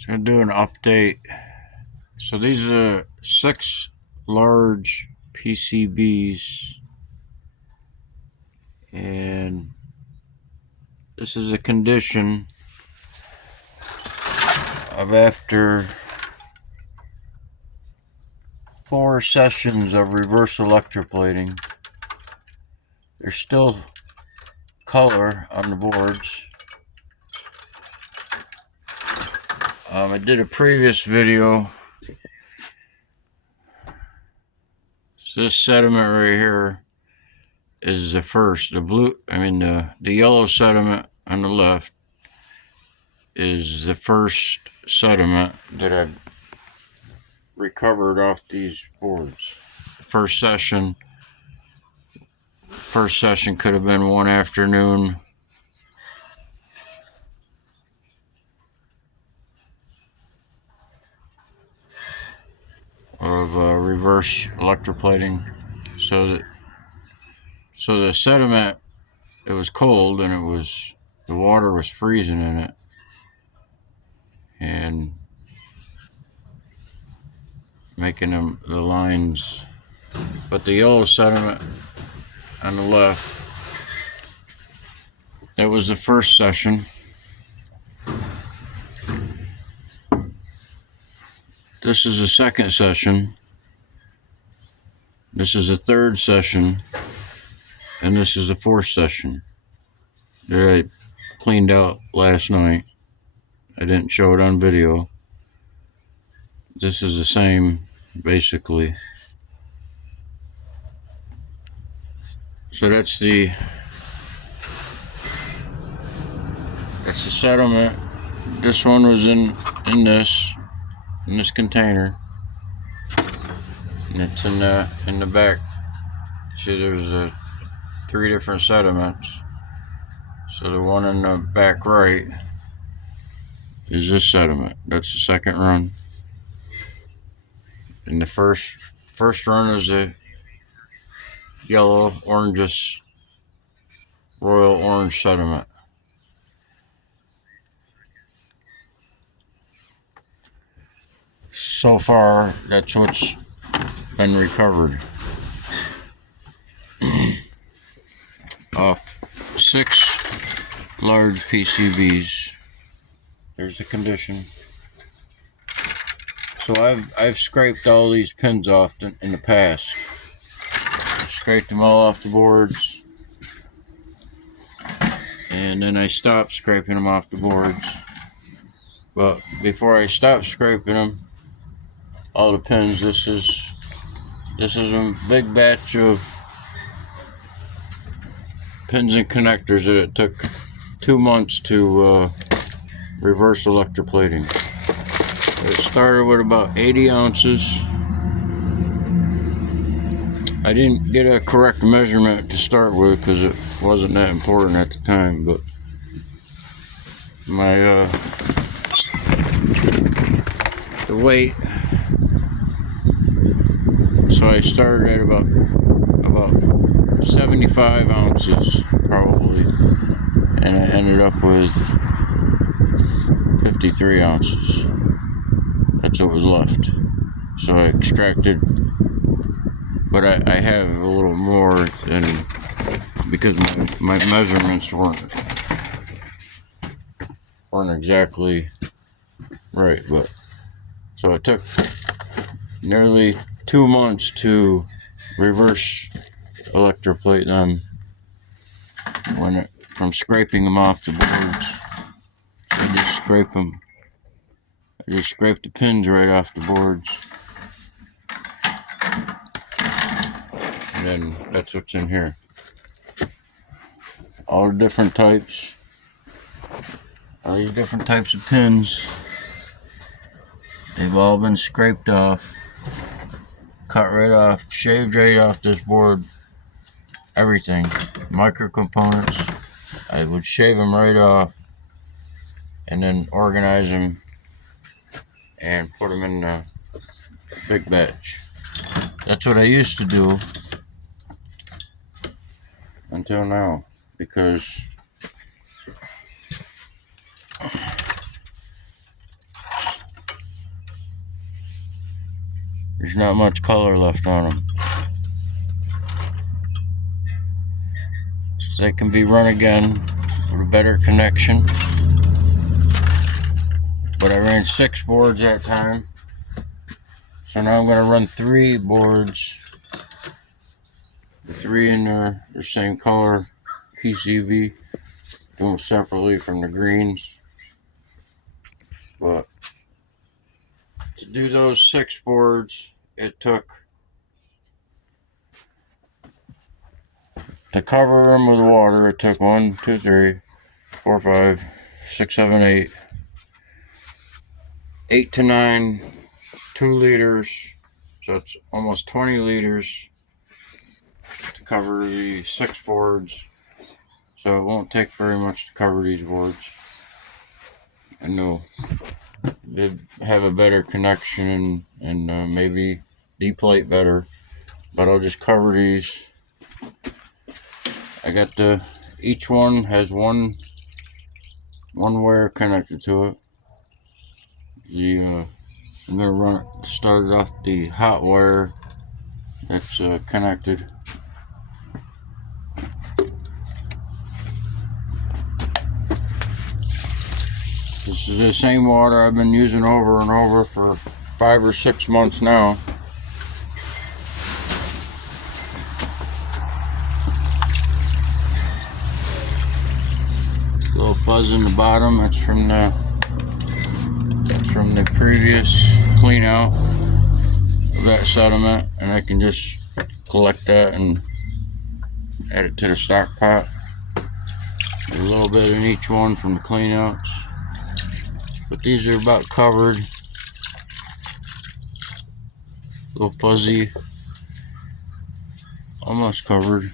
So I'm gonna do an update. So these are 6 large PCBs, and this is a condition of after 4 sessions of reverse electroplating. There's still color on the boards. I did a previous video. So this sediment right here is the first. The yellow sediment on the left is the first sediment that I've recovered off these boards. First session could have been one afternoon. Of reverse electroplating. So the sediment, it was cold and the water was freezing in it, and making the lines. But the yellow sediment on the left, that was the first session. This is the second session. This is the third session. And this is the fourth session that I cleaned out last night. I didn't show it on video. This is the same, basically. So that's the sediment. This one was in this container, and it's in the back. See, there's 3 different sediments. So the one in the back right is this sediment. That's the second run. And the first run is the yellow, orangish, royal orange sediment. So far, that's what's been recovered. Off 6 large PCBs. There's the condition. So I've scraped all these pins off in the past. Scraped them all off the boards, and then I stopped scraping them off the boards. But before I stopped scraping them, all the pins, this is a big batch of pins and connectors that it took 2 months to reverse electroplating. It started with about 80 ounces. I didn't get a correct measurement to start with because it wasn't that important at the time, but the weight. So I started at about 75 ounces probably, and I ended up with 53 ounces. That's what was left. So I extracted, but I have a little more than, because my measurements weren't exactly right. But so it took nearly 2 months to reverse electroplate them from scraping them off the boards. So I just scrape them. I just scrape the pins right off the boards, and then that's what's in here. All the different types, all these different types of pins, they've all been scraped off, cut right off, shaved right off this board. Everything, micro components, I would shave them right off and then organize them and put them in a big batch. That's what I used to do until now, because There's not much color left on them. So they can be run again with a better connection. But I ran 6 boards that time. So now I'm going to run 3 boards. The 3 in the same color PCB. Do them separately from the greens. But to do those 6 boards, it took, to cover them with water, it took 1, 2, 3, 4, 5, 6, 7, 8, 8 to 9, 2 liters. So it's almost 20 liters to cover the 6 boards. So it won't take very much to cover these boards. I know they'd have a better connection and maybe deplate better, but I'll just cover these. I got each one has one wire connected to it. I'm gonna start it off the hot wire that's connected. This is the same water I've been using over and over for 5 or 6 months now. A little fuzz in the bottom. That's from the previous clean out of that sediment, and I can just collect that and add it to the stock pot. A little bit in each one from the clean outs. But these are about covered. A little fuzzy. Almost covered.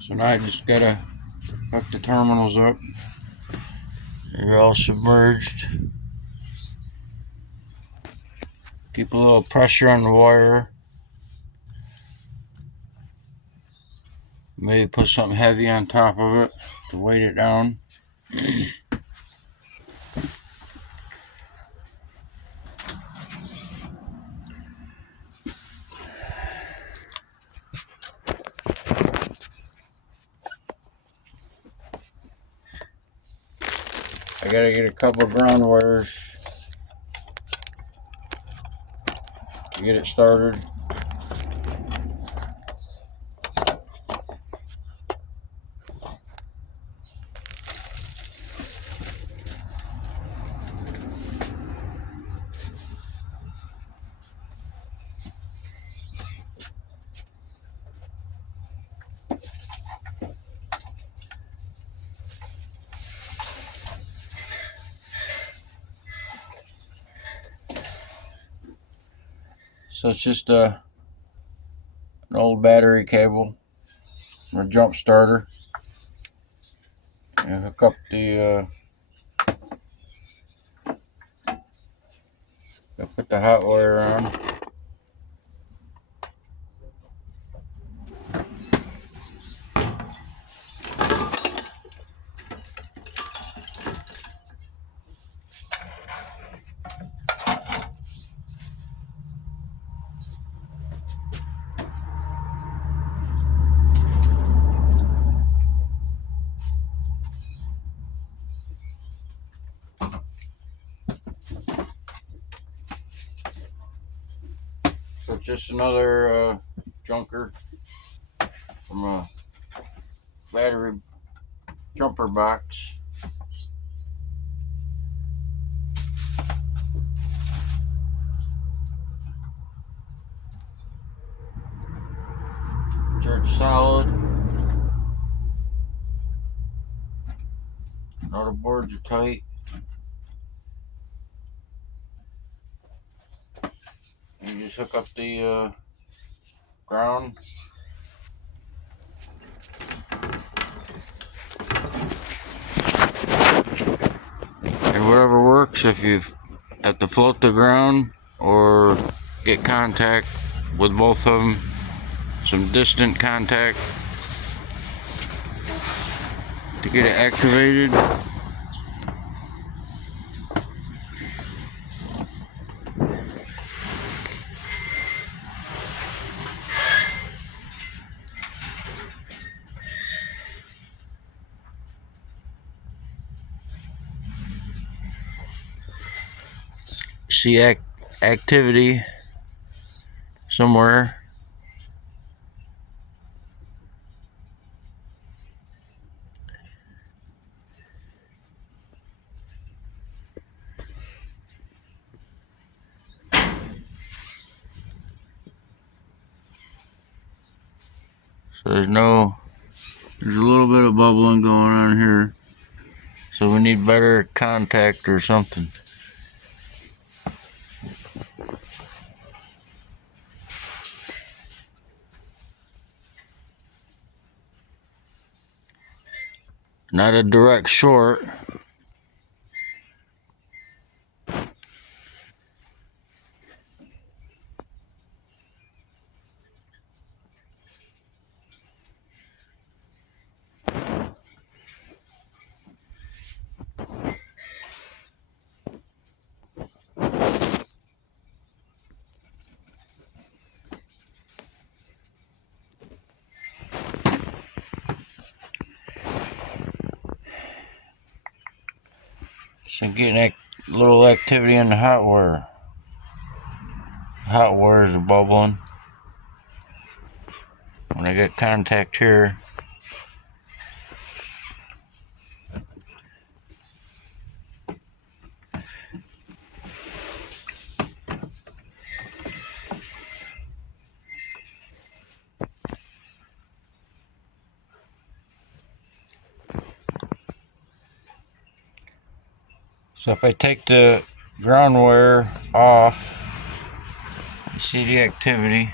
So now I just gotta hook the terminals up. They're all submerged. Keep a little pressure on the wire. Maybe put something heavy on top of it to weight it down. I gotta get a couple ground wires to get it started. So it's just an old battery cable from a jump starter. And hook up the put the hot wire on. So it's just another junker from a battery jumper box. Sure it's solid. All the boards are tight. You just hook up the ground. And whatever works, if you have to float the ground or get contact with both of them, some distant contact to get it activated. See activity somewhere. So there's a little bit of bubbling going on here. So we need better contact or something. Not a direct short. So getting a little activity in the hot wire. Hot wires are bubbling. When I get contact here, so if I take the ground wire off, you see the activity.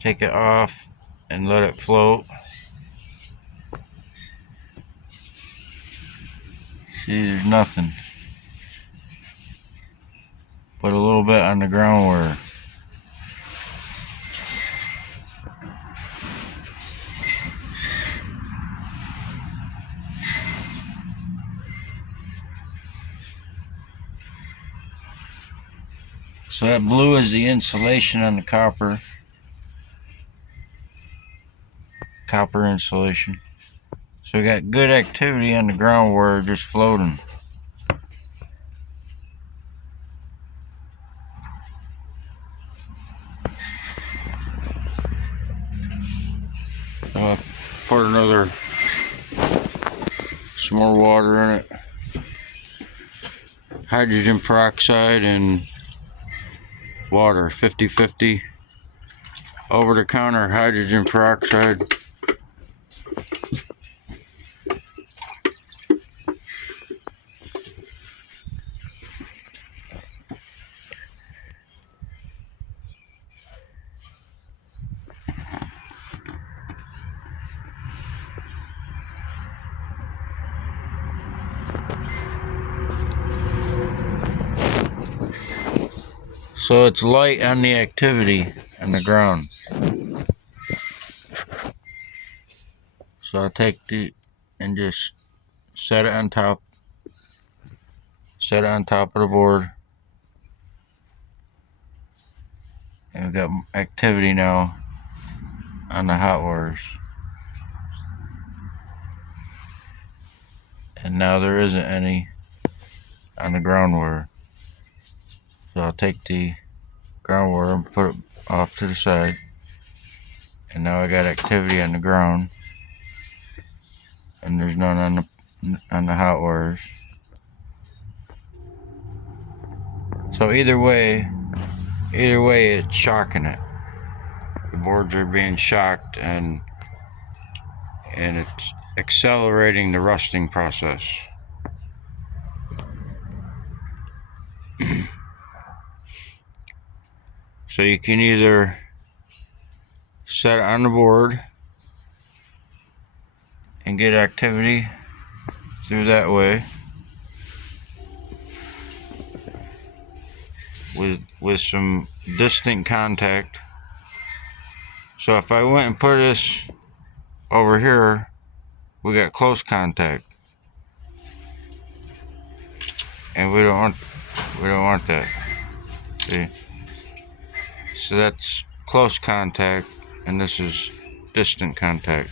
Take it off and let it float. See, there's nothing but a little bit on the ground wire. So that blue is the insulation on the copper insulation. So we got good activity on the ground wire just floating. I'll pour some more water in it. Hydrogen peroxide and water, 50-50. Over the counter hydrogen peroxide. So it's light on the activity on the ground. So I'll take and just set it on top. Set it on top of the board. And we've got activity now on the hot wires. And now there isn't any on the ground wire. So I'll take the ground wire and put it off to the side. And now I got activity on the ground. And there's none on the hot wires. So either way it's shocking it. The boards are being shocked and it's accelerating the rusting process. So you can either set it on the board and get activity through that way with some distant contact. So if I went and put this over here, we got close contact, and we don't want that. See? So that's close contact, and this is distant contact.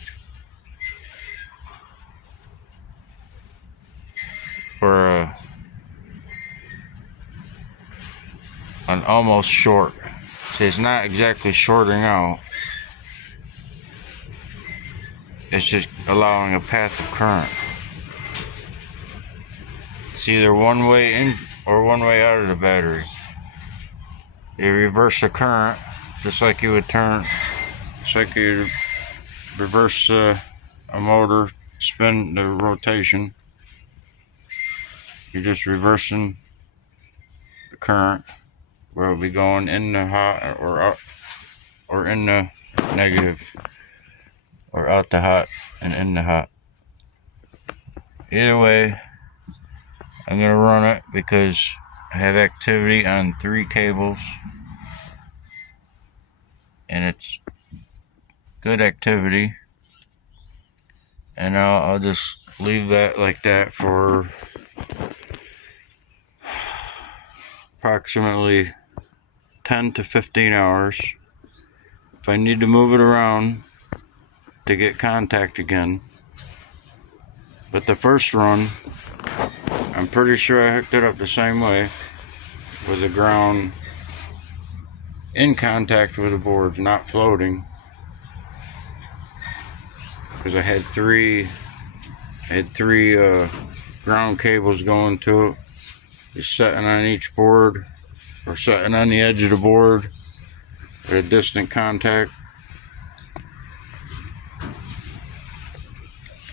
For an almost short. See, it's not exactly shorting out. It's just allowing a path of current. It's either one way in or one way out of the battery. You reverse the current just like you would reverse a motor, spin the rotation. You're just reversing the current where it'll be going in the hot or out, or in the negative, or out the hot and in the hot. Either way, I'm going to run it because I have activity on 3 cables, and it's good activity. And I'll just leave that like that for approximately 10 to 15 hours. If I need to move it around to get contact again. But the first run, I'm pretty sure I hooked it up the same way, with the ground in contact with the board, not floating. Because I had three ground cables going to it. Just sitting on each board, or sitting on the edge of the board with a distant contact.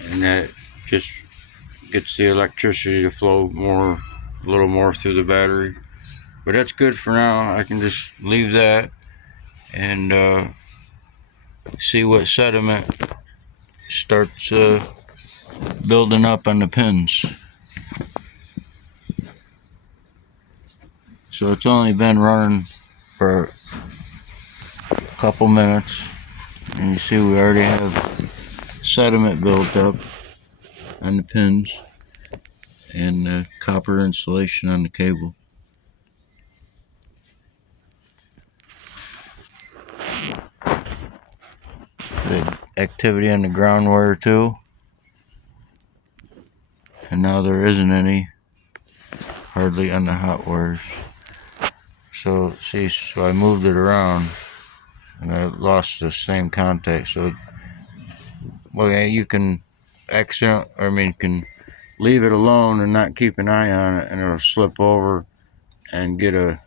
And that just gets the electricity to flow a little more through the battery. But that's good for now. I can just leave that and see what sediment starts building up on the pins. So it's only been running for a couple minutes, and you see we already have sediment built up on the pins and the copper insulation on the cable. Good activity on the ground wire too, and now there isn't any hardly on the hot wires. So see, so I moved it around and I lost the same contact. So well, yeah, you can can leave it alone and not keep an eye on it, and it'll slip over and get a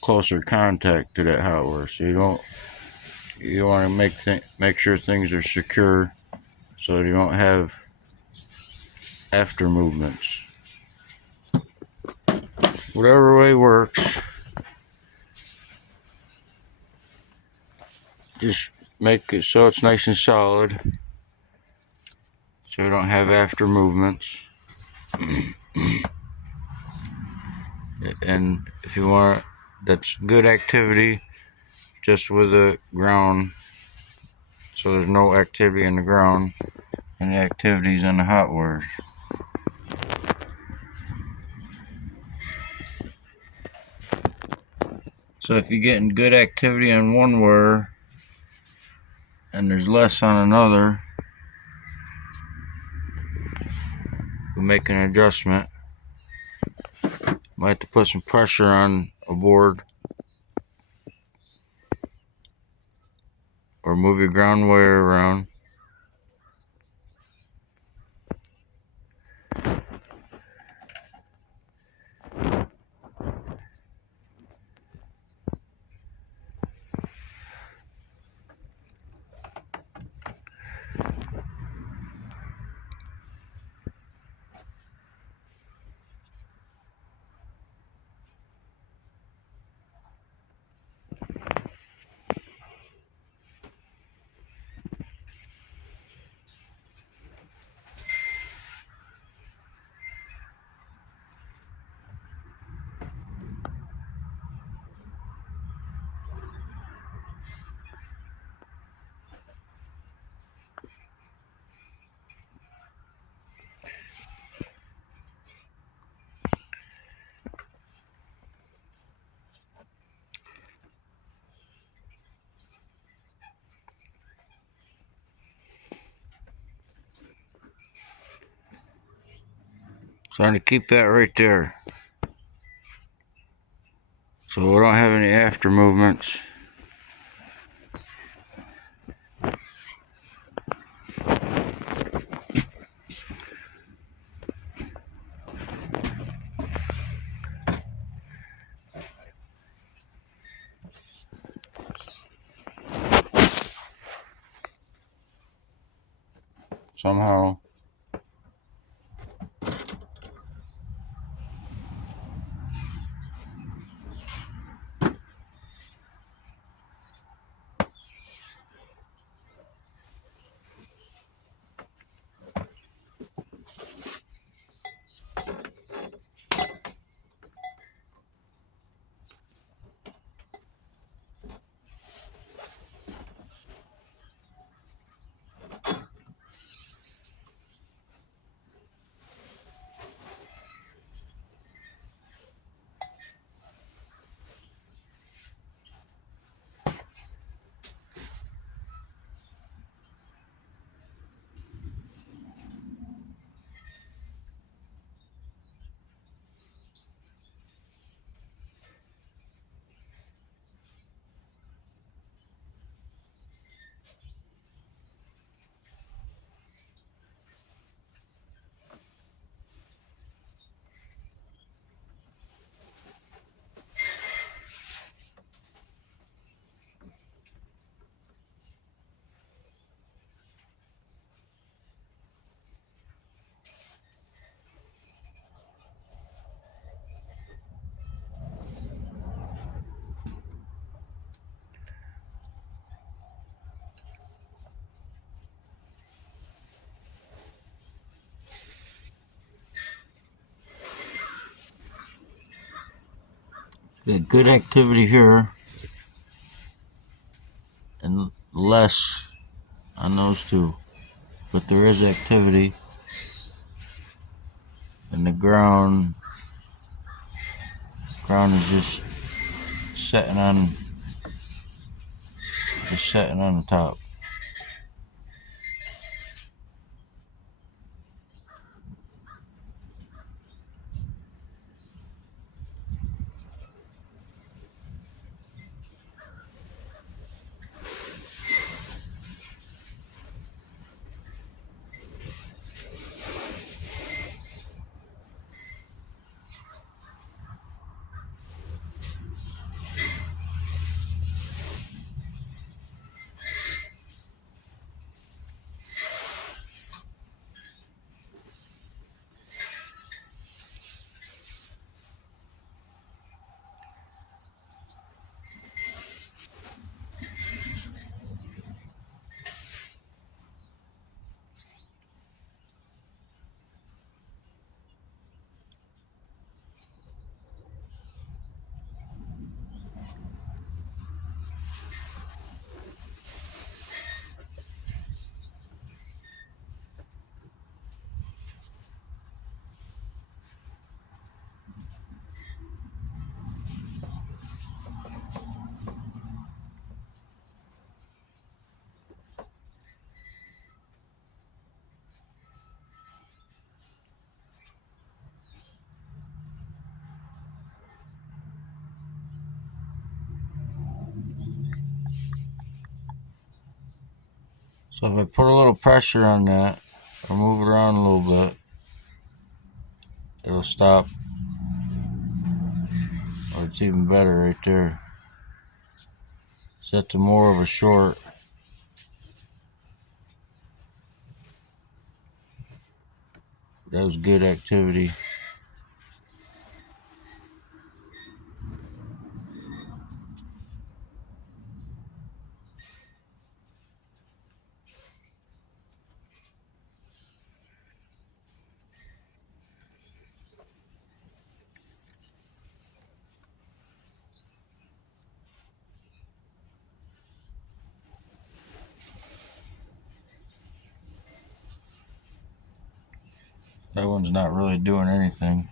closer contact to that hot wire. So you want to make sure things are secure, so you don't have after movements. Whatever way works, just make it so it's nice and solid, so you don't have after movements. And if you want, that's good activity just with the ground, so there's no activity in the ground and the activities on the hot wires. So if you're getting good activity on one wire and there's less on another, we'll make an adjustment. Might have to put some pressure on a board, or move your ground wire around. Trying to keep that right there, so we don't have any after movements. Somehow got good activity here and less on those two, but there is activity, and the ground is just setting on the top. So if I put a little pressure on that, or move it around a little bit, it'll stop. Or it's even better right there. Set to more of a short. That was good activity. That one's not really doing anything.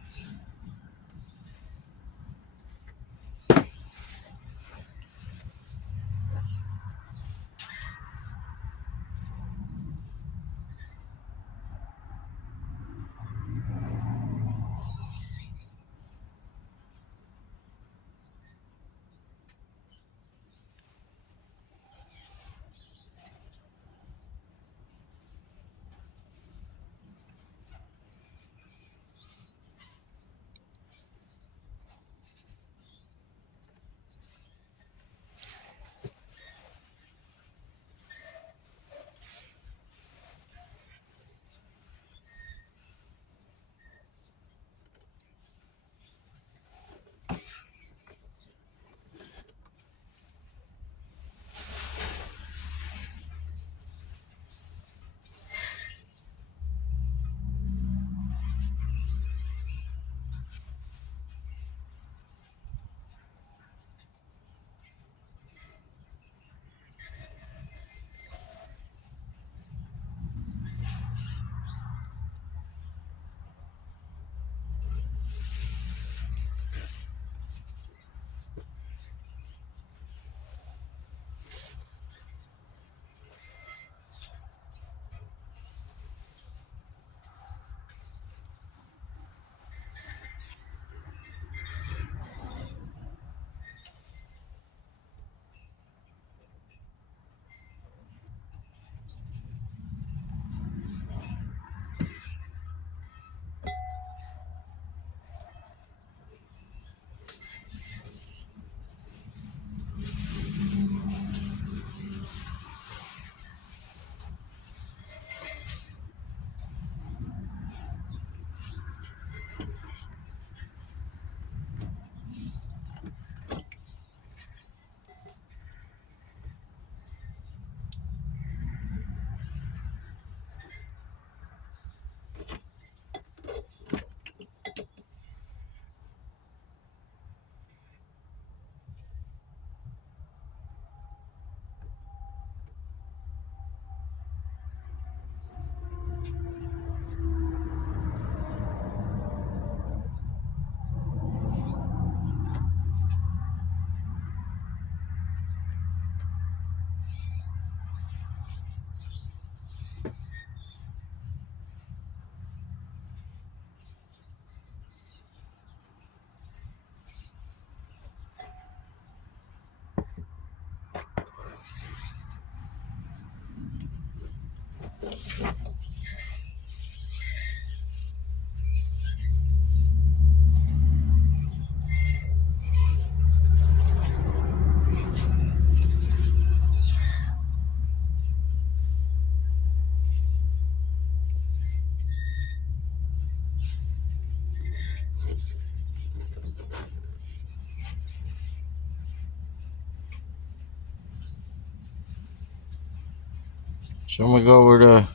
So I'm gonna go over to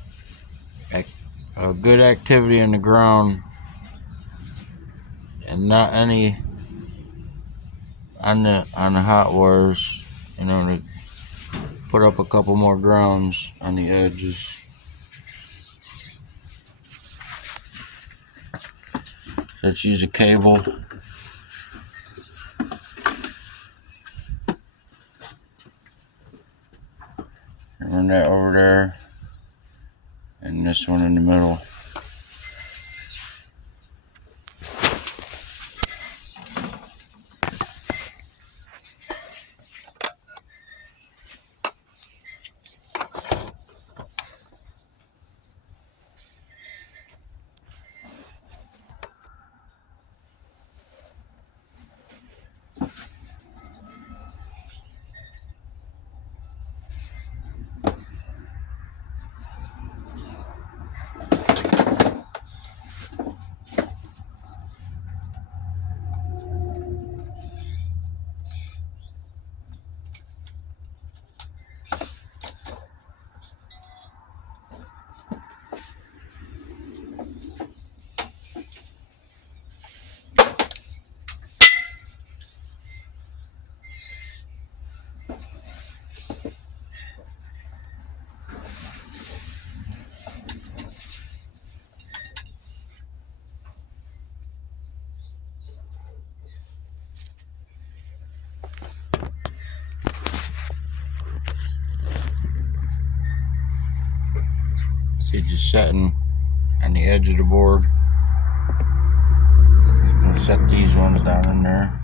a good activity in the ground and not any on the hot wires, to put up a couple more grounds on the edges. Let's use a cable. Run that over there, and this one in the middle. See, just setting on the edge of the board. Just gonna set these ones down in there.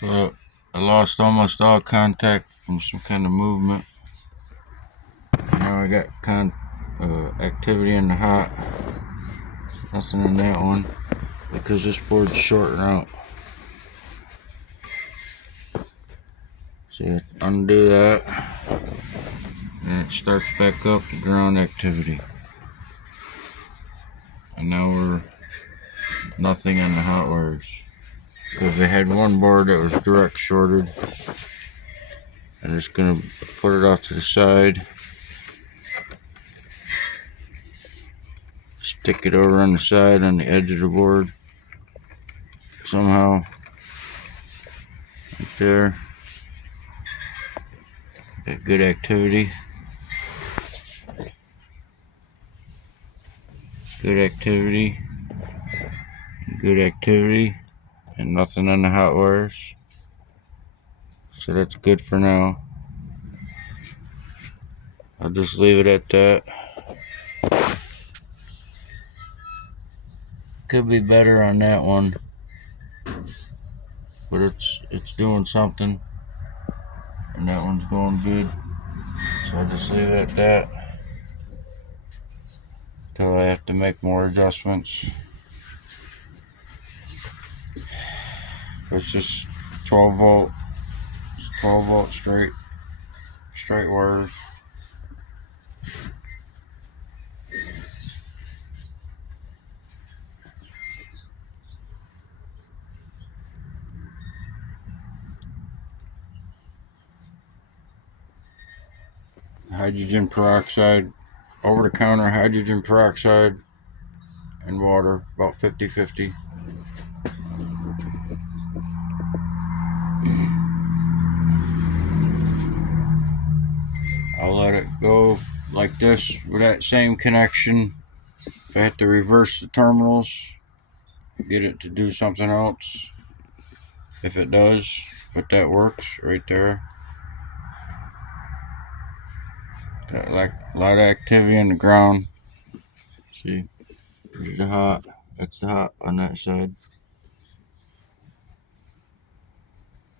So I lost almost all contact from some kind of movement. Now I got activity in the hot. Nothing in that one because this board's shorting out. See, undo that, and it starts back up to ground activity. And now we're nothing in the hot wires because they had one board that was direct shorted. I'm just gonna put it off to the side, stick it over on the side on the edge of the board somehow, right there. Got good activity. Good activity. Good activity. And nothing on the hot wires. So that's good for now. I'll just leave it at that. Could be better on that one. But it's doing something. And that one's going good. So I'll just leave it at that. Until I have to make more adjustments. It's just 12 volt. It's 12 volt straight wires. Hydrogen peroxide, over the counter hydrogen peroxide and water, about 50-50. I'll let it go like this with that same connection. If I have to reverse the terminals, get it to do something else, if it does, but that works right there. Got like a lot of activity on the ground. See, there's the hot. That's the hot on that side.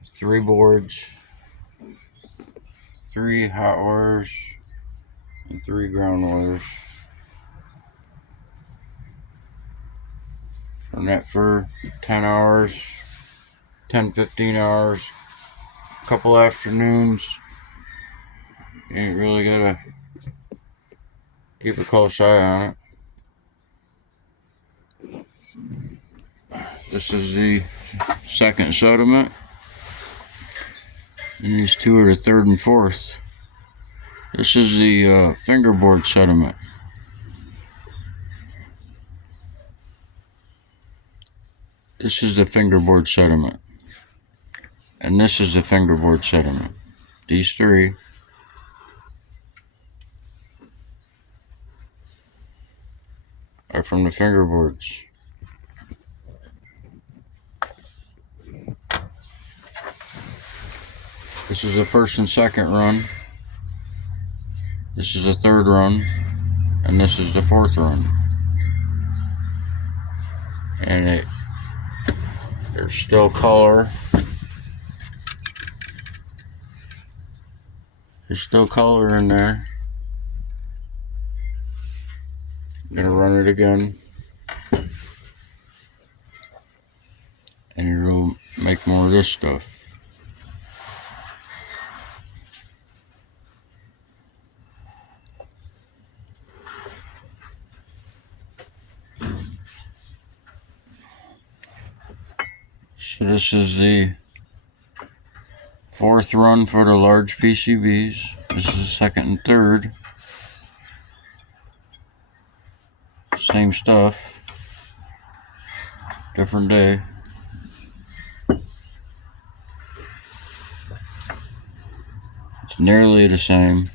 3 boards, 3 hot wires, and 3 ground wires. Run that for 10 hours, 10-15 hours, a couple afternoons. You ain't really gotta keep a close eye on it. This is the second sediment, and these two are the third and fourth. This is the fingerboard sediment. This is the fingerboard sediment, and this is the fingerboard sediment. These 3 are from the fingerboards. This is the first and second run. This is the third run, and this is the fourth run. And there's still color. There's still color in there. I'm gonna run it again, and it'll make more of this stuff. So this is the 4th run for the large PCBs. This is the second and third. Same stuff. Different day. It's nearly the same.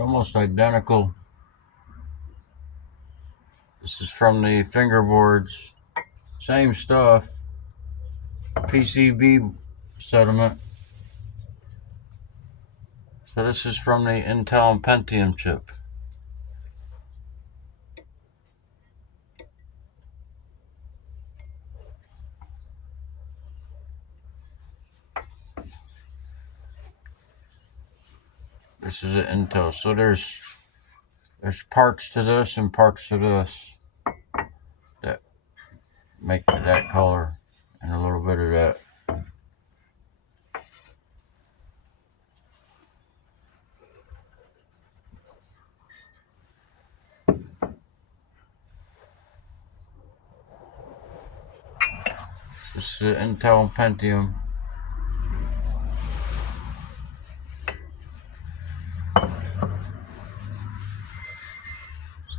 almost identical. This is from the fingerboards. Same stuff. PCB sediment. So this is from the Intel and Pentium chip. This is an Intel. So there's parts to this and parts to this that make that color, and a little bit of that. This is an Intel and Pentium.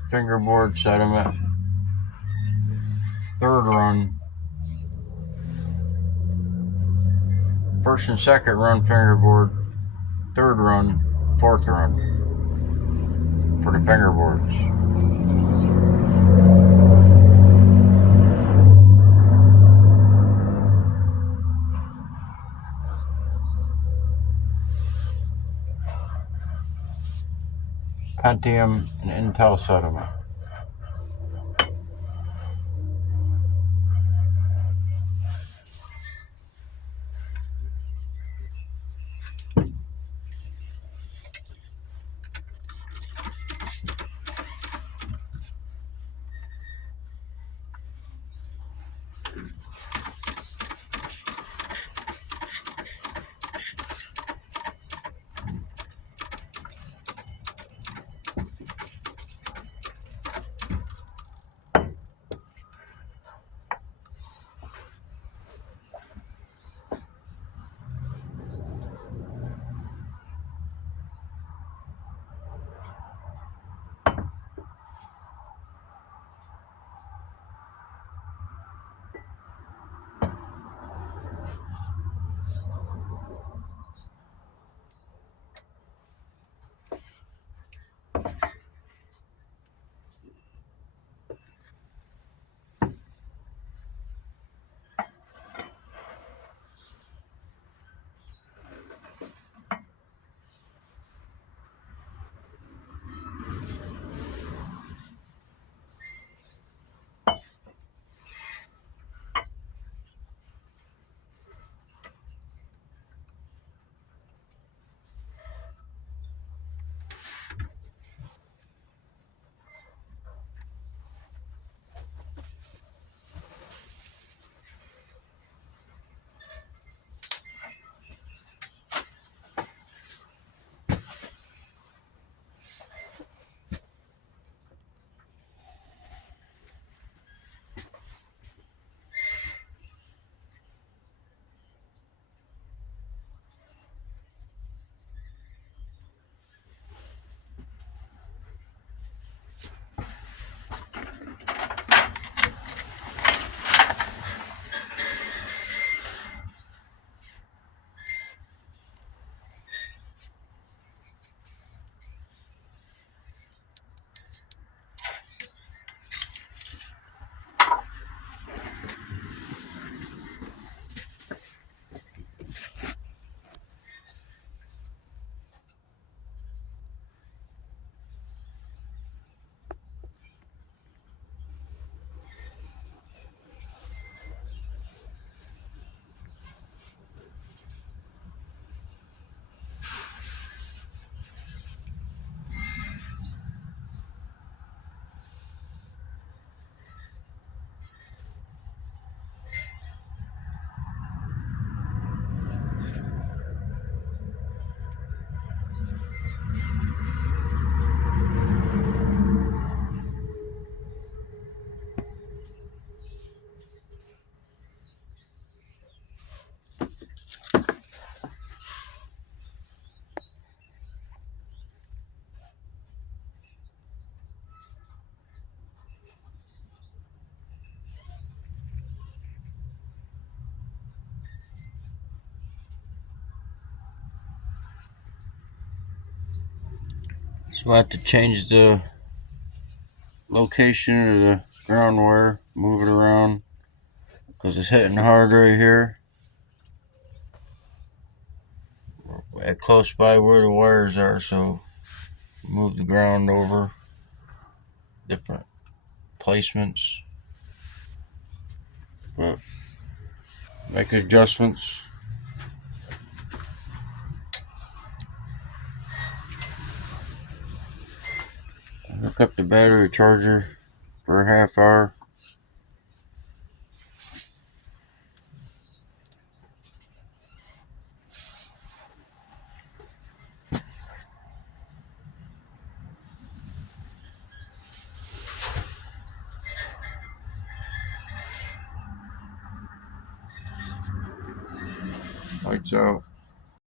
Fingerboard sediment. Third run. First and second run fingerboard. Third run, fourth run for the fingerboards. Pentium and Intel sediment. So I have to change the location of the ground wire, move it around because it's hitting hard right here. At close by where the wires are, so move the ground over, different placements, but make adjustments. Hook up the battery charger for a half hour. Lights out.